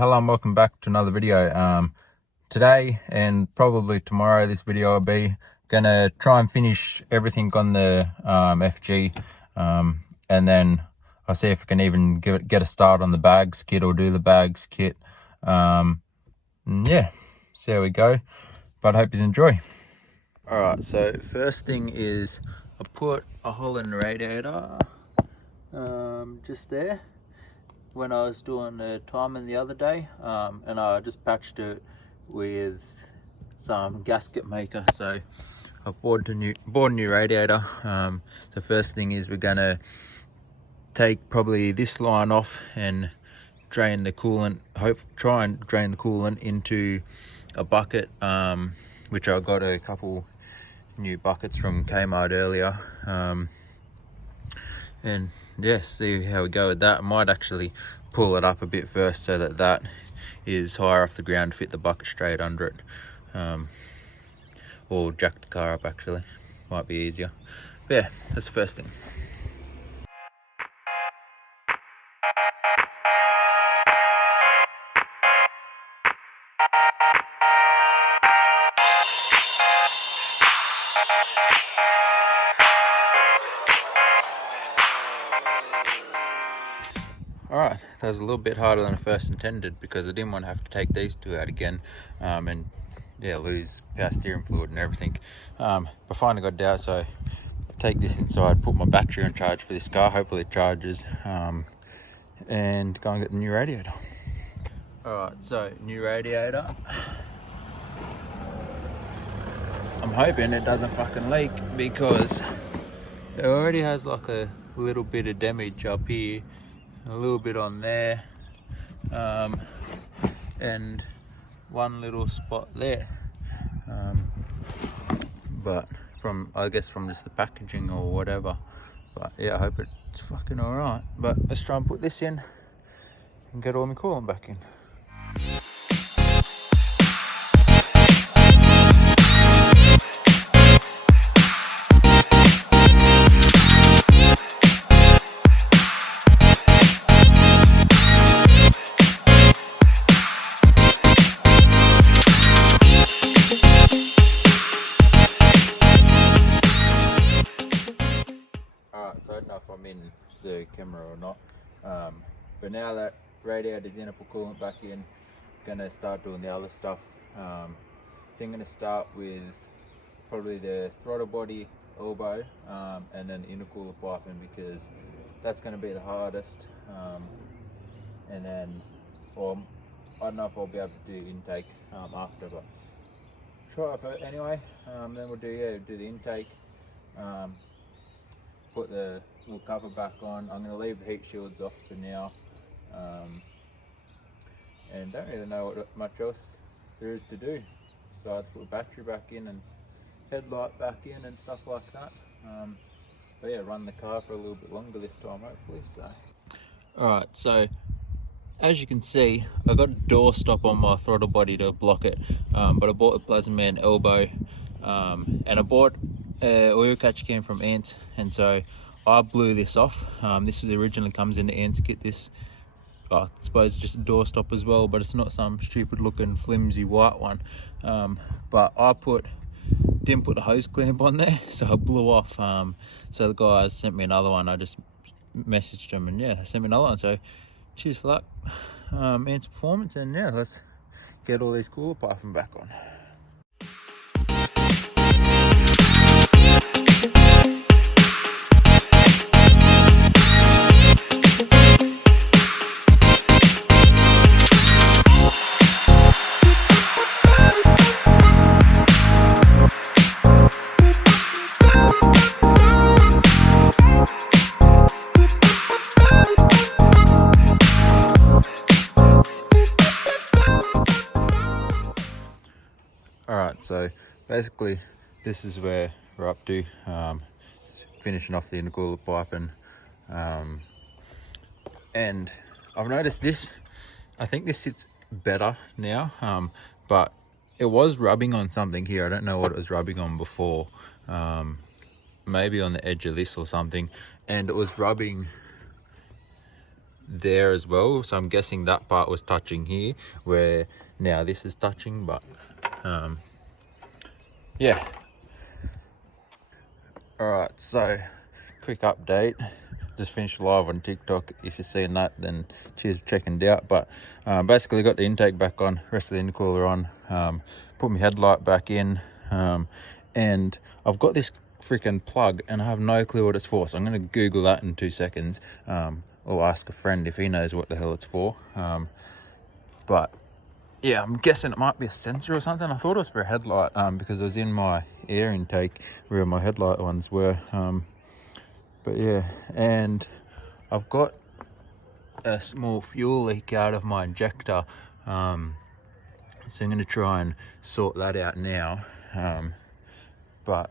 hello and welcome back to another video. Today and probably tomorrow this video will be gonna try and finish everything on the FG, and then I'll see if I can even get a start on the bags kit or do the bags kit. Yeah, see how we go, but I hope you enjoy. Alright, so first thing is I put a hole in the radiator just there when I was doing the timing the other day, and I just patched it with some gasket maker. So I've bought a new radiator. The first thing is we're gonna take probably this line off and drain the coolant, try and drain the coolant into a bucket, which I got a couple new buckets from Kmart earlier, and yeah, see how we go with that. I might actually pull it up a bit first so that is higher off the ground, fit the bucket straight under it, or jack the car up actually, might be easier. But yeah, that's the first thing. Alright, that was a little bit harder than I first intended because I didn't want to have to take these two out again, and yeah, lose power steering fluid and everything. I finally got it out, so I'll take this inside, put my battery on charge for this car, hopefully it charges, and go and get the new radiator. Alright, so new radiator. I'm hoping it doesn't fucking leak because it already has like a little bit of damage up here, a little bit on there, and one little spot there, but I guess from just the packaging or whatever. But yeah, I hope it's fucking all right. But let's try and put this in and get all my coolant back in. So I don't know if I'm in the camera or not, but now that radiator's in, I put coolant back in, gonna start doing the other stuff. I think I'm gonna start with probably the throttle body elbow, and then intercooler piping, because that's gonna be the hardest, and then, or I don't know if I'll be able to do intake after, but try it first anyway. Then we'll do the intake. Put the little cover back on. I'm going to leave the heat shields off for now, and don't really know what much else there is to do. So I have to put the battery back in and headlight back in and stuff like that. But yeah, run the car for a little bit longer this time hopefully. So alright, so as you can see, I got a door stop on my throttle body to block it, but I bought a Plasma Man elbow, and I bought oil catch can from Ants, and so I blew this off. This originally comes in the Ants kit. This, I suppose, just a door stop as well, but it's not some stupid looking flimsy white one. But I didn't put the hose clamp on there, so I blew off. So the guys sent me another one. I just messaged them, and yeah, they sent me another one. So cheers for that, Ants Performance, and yeah, let's get all these cooler piping back on. Alright, so basically this is where we're up to, finishing off the intercooler piping, and I've noticed this, I think this sits better now, but it was rubbing on something here. I don't know what it was rubbing on before, maybe on the edge of this or something, and it was rubbing there as well, so I'm guessing that part was touching here, where now this is touching. But yeah. Alright, so quick update. Just finished live on TikTok. If you're seeing that, then cheers for checking it out. But basically got the intake back on, rest of the intercooler on, put my headlight back in, and I've got this freaking plug and I have no clue what it's for, so I'm going to Google that in 2 seconds, or ask a friend if he knows what the hell it's for. But yeah, I'm guessing it might be a sensor or something. I thought it was for a headlight, because it was in my air intake where my headlight ones were. But yeah, and I've got a small fuel leak out of my injector, so I'm going to try and sort that out now. But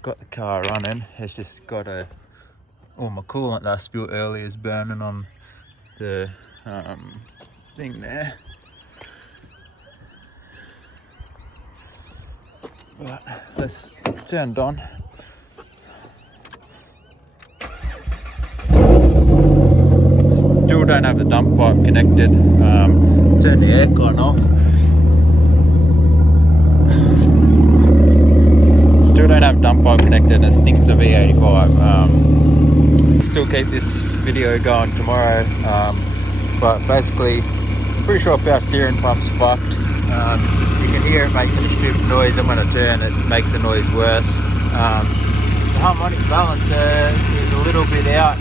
got the car running. It's just got all my coolant that I spilled earlier is burning on the thing there. But let's turn it on. Still don't have the dump pipe connected. Turn the aircon off. Still don't have dump pipe connected and it stinks of E85. Still keep this video going tomorrow. But basically, pretty sure power steering pump's fucked. You can hear it making a stupid noise, and when I turn it makes the noise worse. The harmonic balancer is a little bit out,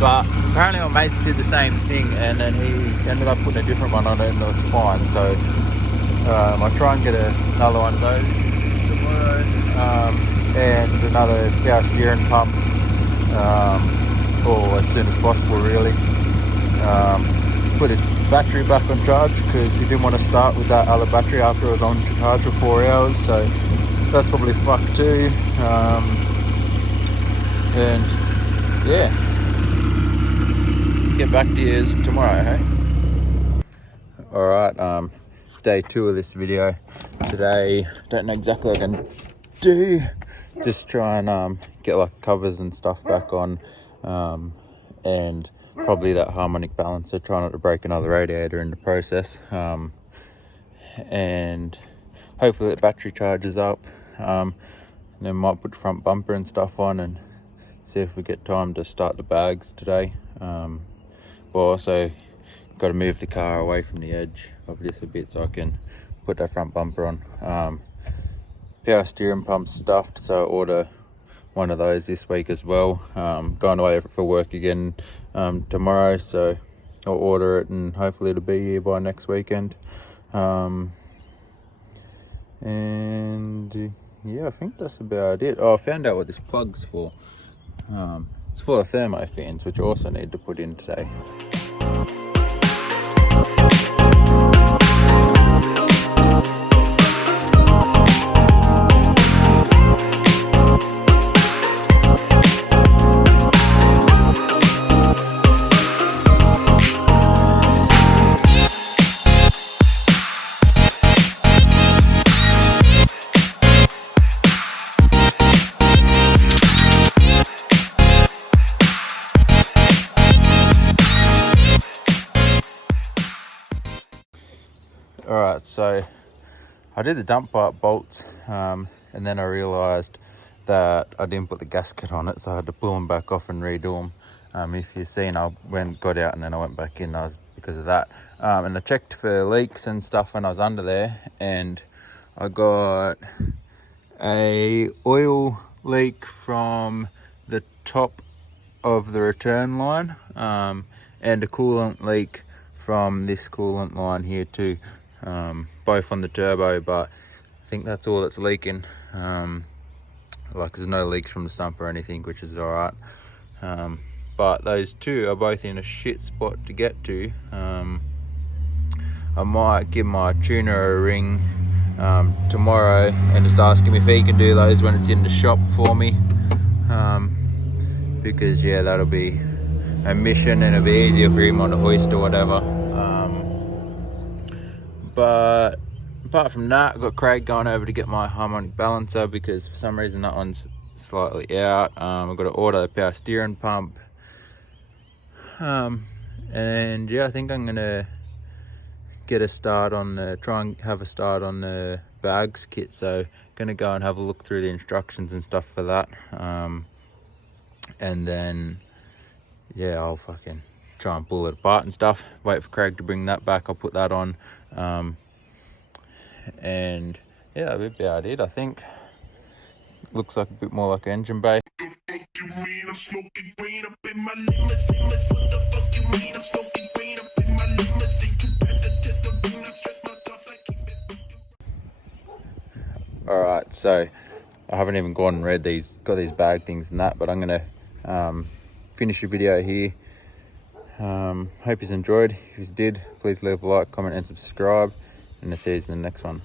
but apparently my mates did the same thing and then he ended up putting a different one on it and it was fine. So I'll try and get another one of those tomorrow, and another power steering pump, or as soon as possible really. Put his battery back on charge because he didn't want to start with that other battery after it was on charge for 4 hours, so that's probably fucked too. And yeah, get back to you tomorrow, hey? Alright, day 2 of this video. Today, don't know exactly what I'm gonna do. Just try and get like covers and stuff back on, and probably that harmonic balancer, try not to break another radiator in the process, and hopefully the battery charges up, and then might put the front bumper and stuff on and see if we get time to start the bags today. But also got to move the car away from the edge of this a bit so I can put that front bumper on. Power steering pump stuffed, so I order one of those this week as well. Going away for work again tomorrow, so I'll order it and hopefully it'll be here by next weekend. And yeah, I think that's about it. Oh, I found out what this plug's for. It's for the thermo fans, which I also need to put in today. Alright, so I did the dump pipe bolts, and then I realised that I didn't put the gasket on it, so I had to pull them back off and redo them. If you've seen, I got out and then I went back in because of that. And I checked for leaks and stuff when I was under there, and I got a oil leak from the top of the return line, and a coolant leak from this coolant line here too. Both on the turbo, but I think that's all that's leaking. Like there's no leaks from the sump or anything, which is alright. But those two are both in a shit spot to get to. I might give my tuner a ring tomorrow and just ask him if he can do those when it's in the shop for me, because yeah, that'll be a mission and it'll be easier for him on the hoist or whatever. But apart from that, I've got Craig going over to get my harmonic balancer because for some reason that one's slightly out. I've got to order the power steering pump. And yeah, I think I'm gonna get a start on try and have a start on the bags kit. So gonna go and have a look through the instructions and stuff for that. And then yeah, I'll fucking try and pull it apart and stuff. Wait for Craig to bring that back. I'll put that on. And yeah, that'll be about it, I think. Looks like a bit more like an engine bay. Alright, so I haven't even gone and read got these bag things and that, but I'm gonna finish the video here. Hope you enjoyed. If you did, please leave a like, comment and subscribe, and I'll see you in the next one.